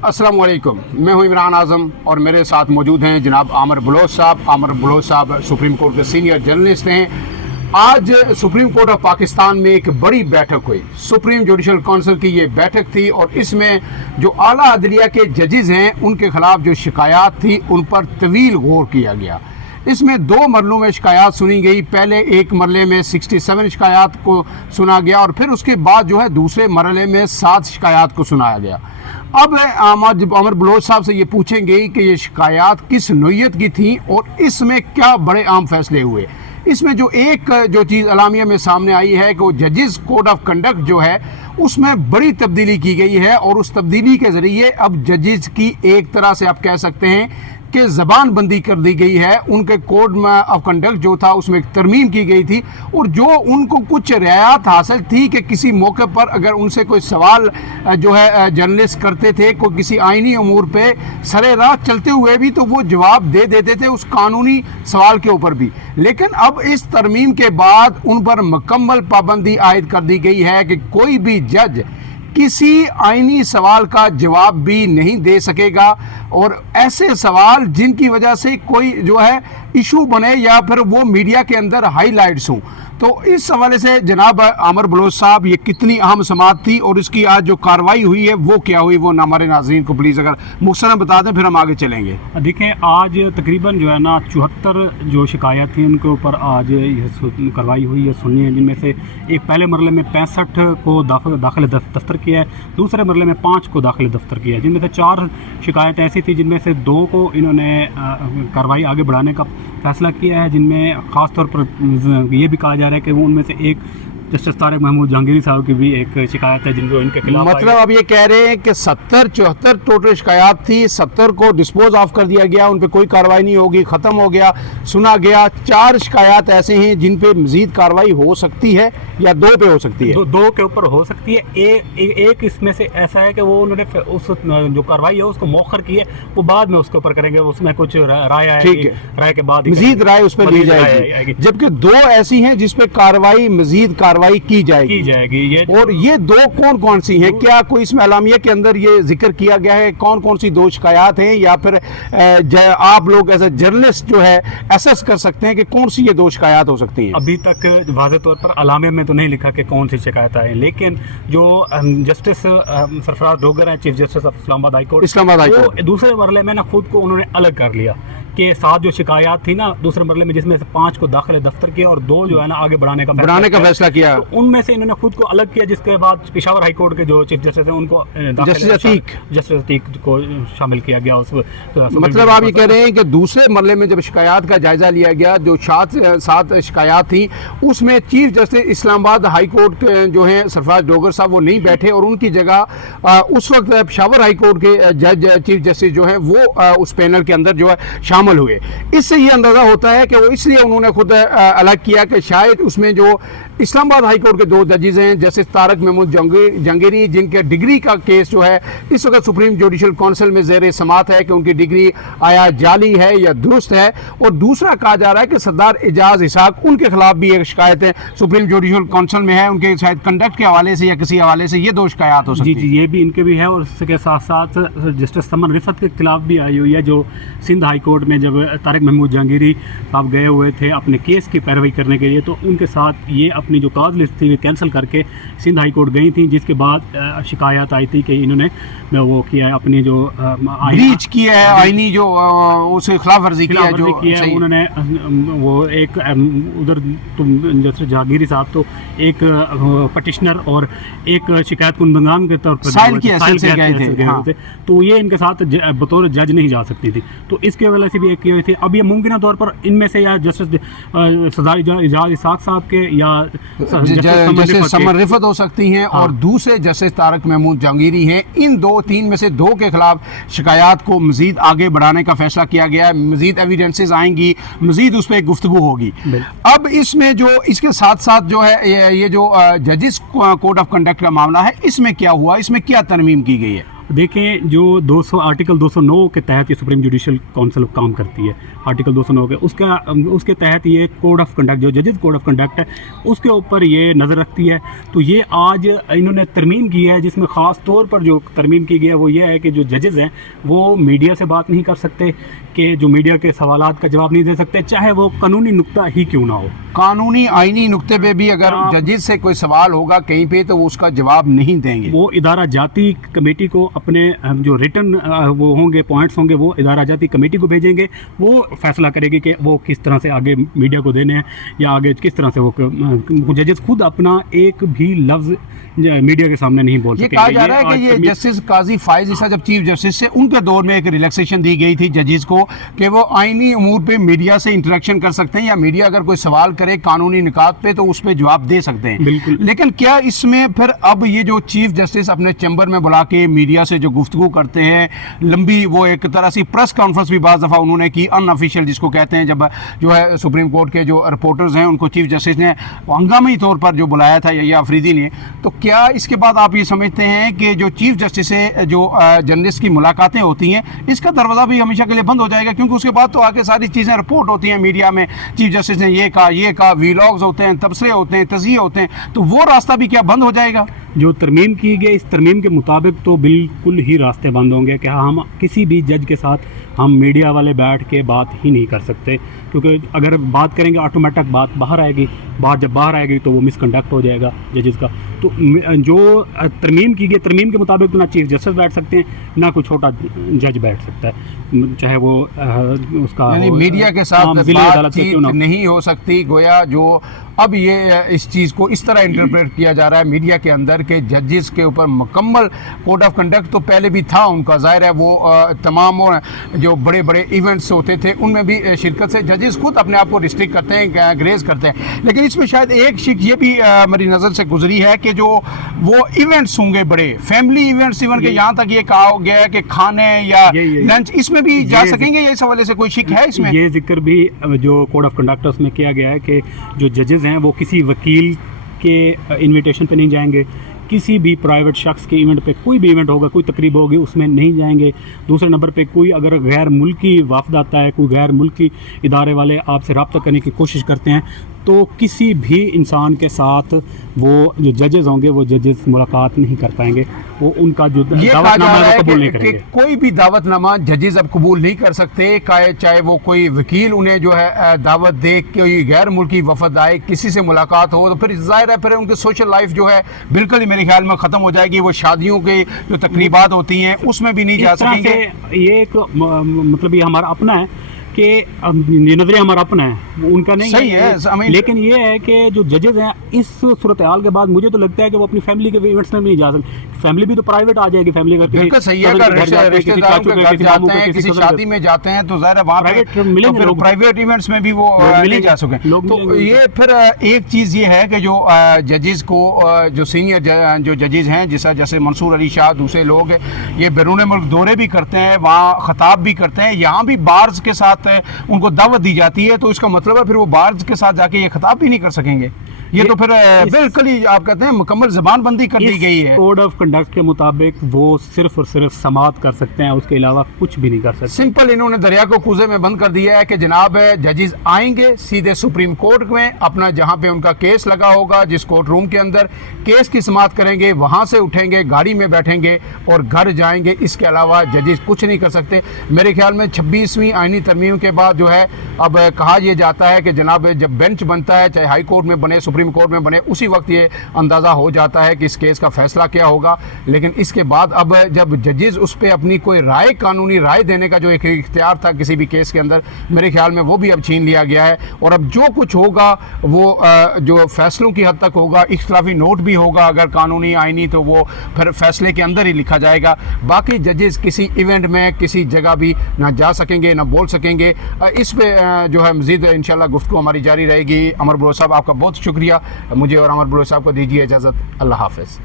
अस्सलाम वालेकुम, मैं हूं इमरान आज़म और मेरे साथ मौजूद हैं जनाब आमिर बलोच साहब। आमिर बलोच साहब सुप्रीम कोर्ट के सीनियर जर्नलिस्ट हैं। आज सुप्रीम कोर्ट ऑफ पाकिस्तान में एक बड़ी बैठक हुई। सुप्रीम जुडिशल काउंसिल की ये बैठक थी और इसमें जो आला अदलिया के जजेज़ हैं उनके ख़िलाफ़ जो शिकायत थी उन पर तवील गौर किया गया। इसमें 2 मरलों में शिकायत सुनी गई। पहले एक मरले में 67 शिकायत को सुना गया और फिर उसके बाद जो है दूसरे मरले में 7 शिकायत को सुनाया गया। अब आमिर बलोच साहब से ये पूछेंगे कि ये शिकायत किस नोयत की थी और इसमें क्या बड़े आम फैसले हुए। इसमें जो चीज़ अलामिया में सामने आई है कि वो जजेस कोड ऑफ कंडक्ट जो है उसमें बड़ी तब्दीली की गई है और उस तब्दीली के ज़रिए अब जजेस की एक तरह से आप कह सकते हैं कि ज़बान बंदी कर दी गई है। उनके कोड ऑफ कंडक्ट जो था उसमें एक तरमीम की गई थी और जो उनको कुछ रियायत हासिल थी कि किसी मौके पर अगर उनसे कोई सवाल जो है जर्नलिस्ट करते थे कोई किसी आइनी अमूर पे सरे राह चलते हुए भी तो वो जवाब दे देते थे उस कानूनी सवाल के ऊपर भी। लेकिन अब इस तरमीम के बाद उन पर मुकम्मल पाबंदी आयद कर दी गई है कि कोई भी जज किसी आईनी सवाल का जवाब भी नहीं दे सकेगा और ऐसे सवाल जिनकी वजह से कोई जो है इशू बने या फिर वो मीडिया के अंदर हाईलाइट्स हों। तो इस हवाले से जनाब आमिर बलोच साहब ये कितनी अहम समाअत थी और इसकी आज जो कार्रवाई हुई है वो क्या हुई, वो हमारे नाज़रीन को प्लीज़ अगर मुख्तसरन बता दें फिर हम आगे चलेंगे। देखें, आज तकरीबन जो है ना 74 जो शिकायत थी उनके ऊपर आज कार्रवाई हुई है, सुनी है। जिनमें से एक पहले मरले में 65 को दाखिल दफ्तर किया है, दूसरे मरले में 5 को दाखिल दफ्तर किया है। जिनमें से 4 शिकायत ऐसी थी जिनमें से 2 को इन्होंने कार्रवाई आगे बढ़ाने का फैसला किया है। जिनमें ख़ास तौर पर ये भी कहा जा रहा है कि वो उनमें से एक जस्टिस तारिक महमूद जहांगीरी साहब की भी एक शिकायत है जिनको इनके खिलाफ मतलब अब ये कह रहे हैं कि 74 टोटल शिकायत थी, 70 को डिस्पोज ऑफ कर दिया गया, उन पे कोई कार्रवाई नहीं होगी, ख़त्म हो गया, सुना गया। 4 शिकायत ऐसे हैं जिन पे मज़ीद कार्रवाई हो सकती है या 2 पे हो सकती है, 2 के ऊपर हो सकती है। एक इसमें से ऐसा है कि वो उन्होंने उस जो कार्रवाई है उसको मौखर की है, वो बाद में उसके ऊपर करेंगे, उसमें कुछ राय आएगी, राय के बाद मज़ीद राय उस पर ली जाएगी। जबकि 2 ऐसी हैं जिस पे कार्रवाई मज़ीद कार्रवाई की जाएगी। ये और ये 2 कौन सी हैं? क्या कोई इसमें अलामिया के अंदर ये जिक्र किया गया है कौन सी 2 शिकायत हैं या फिर आप लोग एज ए जर्नलिस्ट जो है एसेस कर सकते हैं कि कौन सी ये 2 शिकायत हो सकती हैं? अभी तक वाज़ेह तौर पर अलामिया में तो नहीं लिखा कि कौन सी शिकायत है, लेकिन जो जस्टिस सरफराज डोगर हैं, chief justice of Islamabad high court, दूसरे मरले में ना खुद को उन्होंने अलग कर लिया कि 7 जो शिकायत थी ना दूसरे मरले में, जिसमें से 5 को दाखिल दफ्तर किया और 2 जो है ना आगे बढ़ाने का फैसला किया, तो उनमें से इन्होंने खुद को अलग किया। जिसके बाद पेशावर हाई कोर्ट के जो चीफ जस्टिस हैं उनको जस्टिस अतीक को शामिल किया गया। मतलब आप ये कह रहे हैं कि दूसरे मरले में जब शिकायत का जायजा लिया गया, जो 7 शिकायत थी उसमें chief justice Islamabad high court जो हैं सरफराज डोगर साहब वो नहीं बैठे और उनकी जगह उस वक्त पेशावर हाई कोर्ट के जज चीफ जस्टिस जो है वो उस पैनल के अंदर जो है शामिल हुए। इससे ये अंदाज़ा होता है कि वो इसलिए उन्होंने खुद अलग किया कि शायद उसमें जो इस्लामाबाद हाई कोर्ट के 2 जजेस हैं जस्टिस तारिक महमूद जहांगीरी, जिनके डिग्री का केस जो है इस वक्त सुप्रीम जुडिशल काउंसिल में ज़ेर समाअत है कि उनकी डिग्री आया जाली है या दुरुस्त है, और दूसरा कहा जा रहा है कि सरदार एजाज इसहाक उनके खिलाफ भी एक शिकायत है सुप्रीम जुडिशल काउंसिल में है, उनके शायद कंडक्ट के हवाले से या किसी हवाले से ये 2 शिकायत हो सकती है। जी, ये भी इनके भी है और इसके साथ साथ जस्टिस समन रिफत के खिलाफ भी आई हुई है, जो सिंध हाई कोर्ट में जब तारिक महमूद जहांगीरी साहब गए हुए थे अपने केस की पैरवी करने के लिए, तो उनके साथ ये अपनी जो काज लिस्ट थी कैंसिल करके सिंध हाई कोर्ट गई थी, जिसके बाद शिकायत आई थी कि इन्होंने वो किया है अपनी जो ब्रीच किया है, आईनी जो उसके खिलाफ वर्जी किया है, जो उन्होंने वो एक उधर जैसे जहांगीरी साहब तो एक पटिशनर और एक शिकायत कुंदगान के तौर पर गए थे, तो ये इनके साथ बतौर जज नहीं जा सकती थी, तो इसके वजह से भी एक की हुई थी। अब ये मुमकिन तौर पर इनमें से या जस्टिस सरदार एजाज इसहाक साहब के या जस्टिस समन रिफत हो सकती हैं और दूसरे जस्टिस तारिक महमूद जहांगीरी हैं। इन 2-3 में से 2 के खिलाफ शिकायत को मजीद आगे बढ़ाने का फैसला किया गया है। मजीद एविडेंसेस आएंगी, मजीद उस पर गुफ्तगू होगी। अब इसमें जो इसके साथ साथ जो है ये जो जजिस कोड ऑफ कंडक्ट का मामला है, इसमें क्या हुआ, इसमें क्या तरमीम की गई है? देखें जो 200 आर्टिकल 209 के तहत ये सुप्रीम जुडिशल काउंसिल काम करती है, आर्टिकल 209 के उसके तहत ये कोड ऑफ कंडक्ट, जो जजेस कोड ऑफ कंडक्ट है उसके ऊपर ये नज़र रखती है। तो ये आज इन्होंने तरमीम की है, जिसमें ख़ास तौर पर जो तरमीम की गई है वो ये है कि जो जजेस हैं वो मीडिया से बात नहीं कर सकते, कि जो मीडिया के सवालात का जवाब नहीं दे सकते, चाहे वो कानूनी नुक्ता ही क्यों ना हो। कानूनी आईनी नुक्ते पे भी अगर जजेस से कोई सवाल होगा कहीं पे तो वो उसका जवाब नहीं देंगे। वो इदारा जाती कमेटी को अपने जो रिटर्न वो होंगे पॉइंट्स होंगे वो इदारा जाती कमेटी को भेजेंगे, वो फैसला करेगी कि वो किस तरह से आगे मीडिया को देने हैं या आगे किस तरह से वो जजेस खुद अपना एक भी लफ्ज़ मीडिया के सामने नहीं बोल सकते। ये कहा जा रहा है कि ये जस्टिस काजी फाइज ईसा जब चीफ जस्टिस से उनके दौर में एक रिलैक्सेशन दी गई थी जजेस को कि वो आईनी अमूर पे मीडिया से इंटरेक्शन कर सकते हैं या मीडिया अगर कोई सवाल करे कानूनी निकात पे तो उस पर जवाब दे सकते हैं। बिल्कुल। लेकिन क्या इसमें फिर अब ये जो चीफ जस्टिस अपने चैम्बर में बुला के मीडिया से जो गुफ्तगू करते हैं, लंबी वो एक तरह से प्रेस कॉन्फ्रेंस भी बाज़ दफ़ा उन्होंने की अनऑफिशियल जिसको कहते हैं, जब जो है सुप्रीम कोर्ट के जो रिपोर्टर्स हैं उनको चीफ जस्टिस ने हंगामी तौर पर जो बुलाया था या अफरीदी ने, तो क्या इसके बाद आप ये समझते हैं कि जो चीफ जस्टिस से जो जर्नलिस्ट की मुलाकातें होती हैं इसका दरवाज़ा भी हमेशा के लिए बंद हो जाएगा? क्योंकि उसके बाद तो आगे सारी चीज़ें रिपोर्ट होती हैं मीडिया में, चीफ जस्टिस ने ये कहा, वीलॉग्स होते हैं, तबसरे होते हैं, तज़किये होते हैं, तो वो रास्ता भी क्या बंद हो जाएगा? जो तरमीम की गई इस तरमीम के मुताबिक तो बिल्कुल ही रास्ते बंद होंगे कि हम किसी भी जज के साथ हम मीडिया वाले बैठ के बात ही नहीं कर सकते, क्योंकि अगर बात करेंगे ऑटोमेटिक बात बाहर आएगी, बात जब बाहर आएगी तो वो मिसकंडक्ट हो जाएगा जजेस का। तो जो तरमीम की गई तरमीम के मुताबिक तो ना चीफ जस्टिस बैठ सकते हैं ना कोई छोटा जज बैठ सकता है, चाहे वो उसका यानी मीडिया के साथ बातचीत नहीं हो सकती। गोया जो अब ये इस चीज़ को इस तरह इंटरप्रेट किया जा रहा है मीडिया के अंदर के जजेस के ऊपर मुकम्मल कोड ऑफ कंडक्ट तो पहले भी था उनका, जाहिर है वो तमाम जो बड़े बड़े इवेंट्स होते थे उनमें भी शिरकत से जजेस खुद अपने आप को रिस्ट्रिक्ट करते हैं, ग्रेज करते हैं। लेकिन इसमें शायद एक शिक ये भी मेरी नज़र से गुजरी है कि जो वो इवेंट्स होंगे बड़े फैमिली इवेंट्स, इवन के यहाँ तक ये कहा गया है कि खाने या लंच इसमें भी जा सकेंगे, या इस हवाले से कोई शिक है इसमें? ये जिक्र भी जो कोड ऑफ कंडक्ट उसमें किया गया है कि जो जजेस हैं वो किसी वकील के इनविटेशन पे नहीं जाएंगे, किसी भी प्राइवेट शख्स के इवेंट पे कोई भी इवेंट होगा, कोई तकरीब होगी उसमें नहीं जाएंगे। दूसरे नंबर पे कोई अगर गैर मुल्की वाफद आता है, कोई गैर मुल्की इदारे वाले आपसे रब्ता करने की कोशिश करते हैं, तो किसी भी इंसान के साथ वो जो जजेस होंगे वो जजेस मुलाकात नहीं कर पाएंगे, वो उनका जो दावतनामा है वो कबूल नहीं करेंगे। कोई भी दावतनामा जजेस अब कबूल नहीं कर सकते, चाहे वो कोई वकील उन्हें जो है दावत दे, कोई गैर मुल्की वफद आए, किसी से मुलाकात हो, तो फिर जाहिर है फिर उनकी सोशल लाइफ जो है बिल्कुल ही मेरे ख्याल में ख़त्म हो जाएगी। वो शादियों के जो तकरीबात होती हैं उसमें भी नहीं जा सकेंगे। ये एक मतलब ये हमारा अपना है कि नजरिया हमारा अपना है, उनका नहीं सही है। लेकिन ये है कि जो जजेस हैं इस सूरत हाल के बाद मुझे तो लगता है कि वो अपनी फैमिली के इवेंट्स में नहीं जा सकते। फैमिली भी तो प्राइवेट आ जाएगी, फैमिली घर बिल्कुल सही है, अगर रिश्तेदारों के घर जाते हैं, किसी शादी में जाते हैं तो ज़ाहिर है वहाँ पे प्राइवेट इवेंट्स में भी वो नहीं जा सके। तो ये फिर एक चीज़ ये है कि जो जजेस को जो सीनियर जो जजेस हैं जैसे मंसूर अली शाह, दूसरे लोग ये बैरून मुल्क दौरे भी करते हैं, वहाँ खिताब भी करते हैं, यहाँ भी बार्स के साथ उनको दावत दी जाती है, तो इसका मतलब है फिर वो बार्स के साथ जाके ये खिताब भी नहीं कर सकेंगे। ये तो फिर बिल्कुल ही आप कहते हैं मुकम्मल ज़बानबंदी कर दी गई है। कोड ऑफ कंडक्ट के मुताबिक वो सिर्फ और सिर्फ समाअत कर सकते हैं, उसके अलावा कुछ भी नहीं कर सकते। सिंपल इन्होंने दरिया को कूजे में बंद कर दिया है कि जनाब जजेस आएंगे सीधे सुप्रीम कोर्ट में, अपना जहाँ पे उनका केस लगा होगा, जिस कोर्ट रूम के अंदर केस की समाअत करेंगे, वहाँ से उठेंगे, गाड़ी में बैठेंगे और घर जाएंगे। इसके अलावा जजेस कुछ नहीं कर सकते। मेरे ख्याल में 26वीं आईनी तरमीम के बाद जो है अब कहा यह जाता है कि जनाब जब बेंच बनता है, चाहे हाई कोर्ट में बने, सुप्रीम कोर्ट में बने, उसी वक्त ये अंदाज़ा हो जाता है कि इस केस का फैसला क्या होगा। लेकिन इसके बाद अब जब जजेस उस पर अपनी कोई राय, कानूनी राय देने का जो एक इख्तियार था किसी भी केस के अंदर, मेरे ख्याल में वो भी अब छीन लिया गया है। और अब जो कुछ होगा वो जो फैसलों की हद तक होगा, इख्तिलाफी नोट भी होगा अगर कानूनी आईनी, तो वो फिर फैसले के अंदर ही लिखा जाएगा। बाकी जजेस किसी इवेंट में किसी जगह भी ना जा सकेंगे ना बोल सकेंगे। इस पे जो है मज़ीद इंशाल्लाह गुफ्तगू हमारी जारी रहेगी। अमर बलोच साहब आपका बहुत शुक्रिया, मुझे और अमर बलोच साहब को दीजिए इजाज़त। अल्लाह हाफ़िज़।